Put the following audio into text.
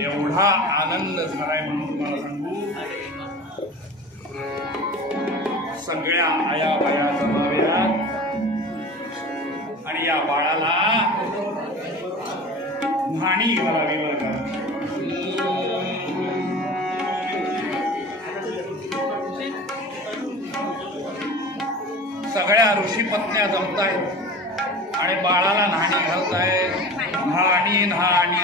एवढा आनंद झालाय म्हणून तुम्हाला सांगू, सगळ्या आया बाया जमाव्यात आणि या बाळाला न्हाणी घालावी बरं का. सगळ्या ऋषीपत्न्या जमतायत आणि बाळाला न्हाणी घालतायत. न्हाणी न्हाणी